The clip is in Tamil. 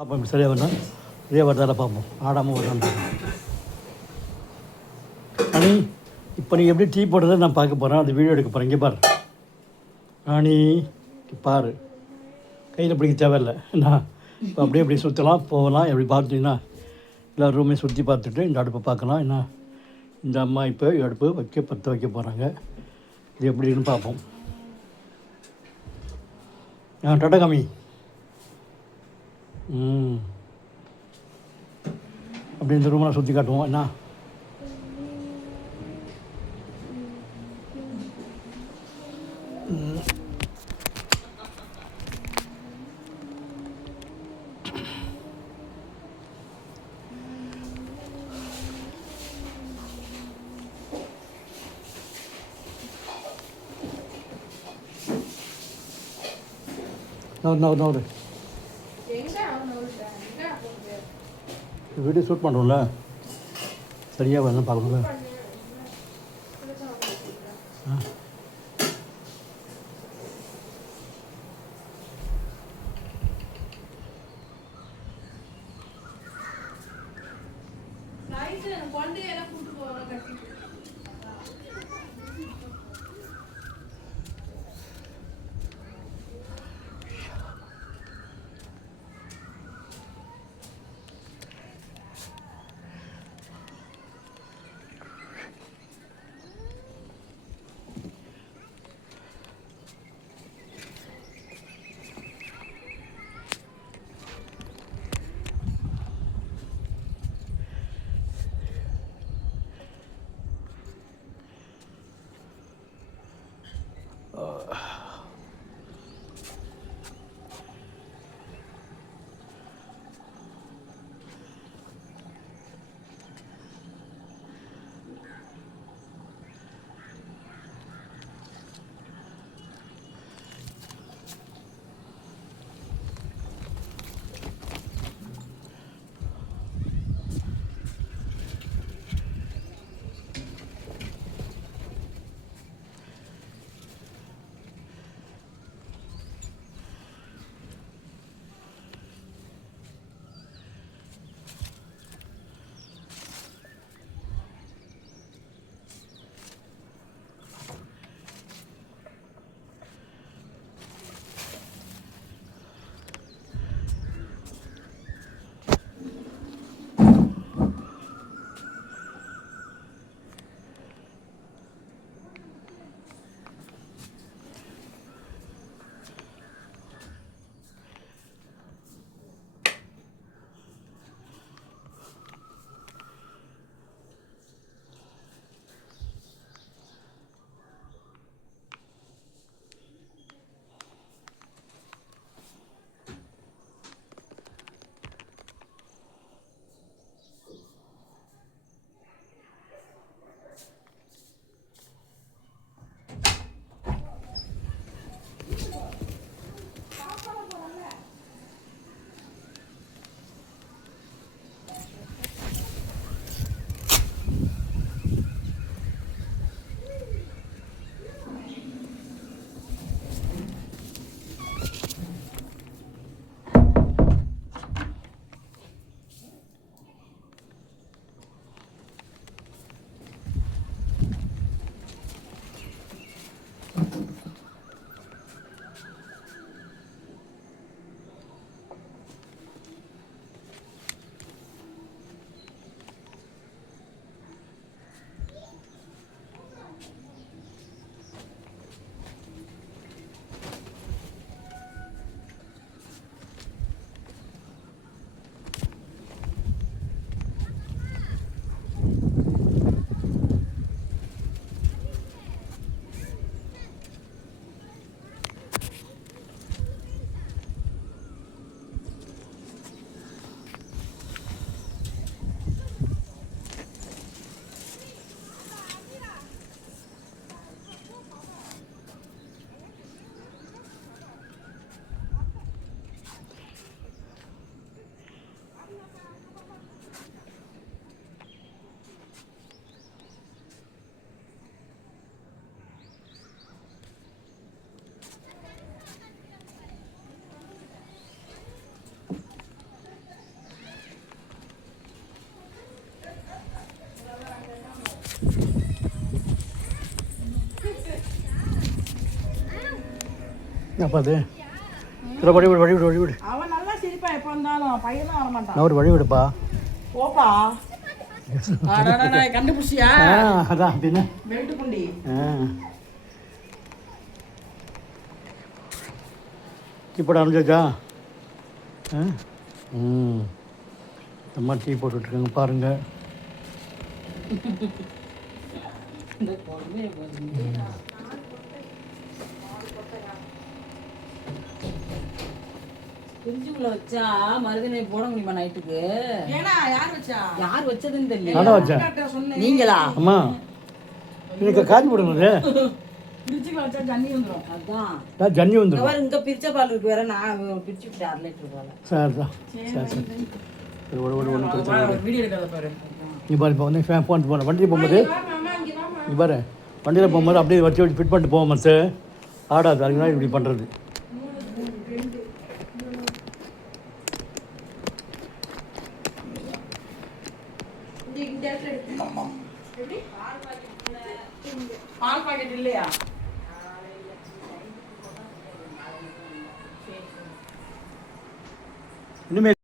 பார்ப்போம் சரியாக வரணும். இதே வருதால பார்ப்போம், ஆடாமல் வருதான்னு பார்ப்போம். ராணி, இப்போ நீ எப்படி டீ போடுறதை நான் பார்க்க போகிறேன், அது வீடியோ எடுக்க போகிறேன். இங்கே பாரு ராணி, பாரு, கையில் பிடிக்க தேவையில்லை. நான் இப்போ அப்படியே இப்படி சுற்றலாம் போகலாம். எப்படி பார்த்தீங்கன்னா எல்லா ரூமையும் சுற்றி பார்த்துட்டு இந்த அடுப்பை பார்க்கலாம். என்ன இந்த அம்மா இப்போ அடுப்பு பற்ற வைக்க போகிறாங்க. இது எப்படின்னு பார்ப்போம். டாட்டா காமி. அப்படி இந்த ரூமெலாம் சுற்றி காட்டுவோம். என்ன நவரு வீடியோ ஷூட் பண்ணுறோம்ல, சரியாக வரணும் பார்க்கணும்ல. என்னப்பா அது சில வழி விடு வழி விடு வழி விடு. அவன் நல்லா சிரிப்பான் எப்போ இருந்தாலும் பையனும் வர மாட்டான். நான் ஒரு வழி விடுப்பா. போப்பா. கண்டுபிடிச்சியா? அதான் பின்ன பெல்ட் புண்டி. டீ அனுப்பிச்சா? அம்மா டீ போட்டுட்ருக்காங்க பாருங்கள். ஃப்ரிட்ஜுக்குள்ள வச்சா மறுதினை போட முடியுமா நைட்டுக்கு? ஏனா யார் வச்சா? யார் வச்சதுன்னு தெரியல. நான் வச்சேன். நீங்களா? அம்மா எனக்கு காஞ்சி போடுங்க. ஃப்ரிட்ஜுக்குள்ள வச்சா ஜன்னி வந்துரும். அதான் ஜன்னி வந்துரும். அவர் இங்க பிரிச்ச பால் இருக்கு வேற நான் பிரிச்சு விட்டு 1/2 லிட்டர் பால். சரி. ஒன்று பிரச்சனை இல்லை. வீடியோ எடுக்கிறத பாரு. நீ பாரு இப்போ வந்து ஃபோன் போன வண்டியில் போகும்போது நீ பாரு வண்டியில் போகும்போது அப்படியே வச்சு ஃபிட் பண்ணிட்டு போவோம் மற்ற ஆடாது. அதுக்கு தான் இப்படி பண்ணுறது. பால் பாக்கெட் இல்லையா? இனிமேல்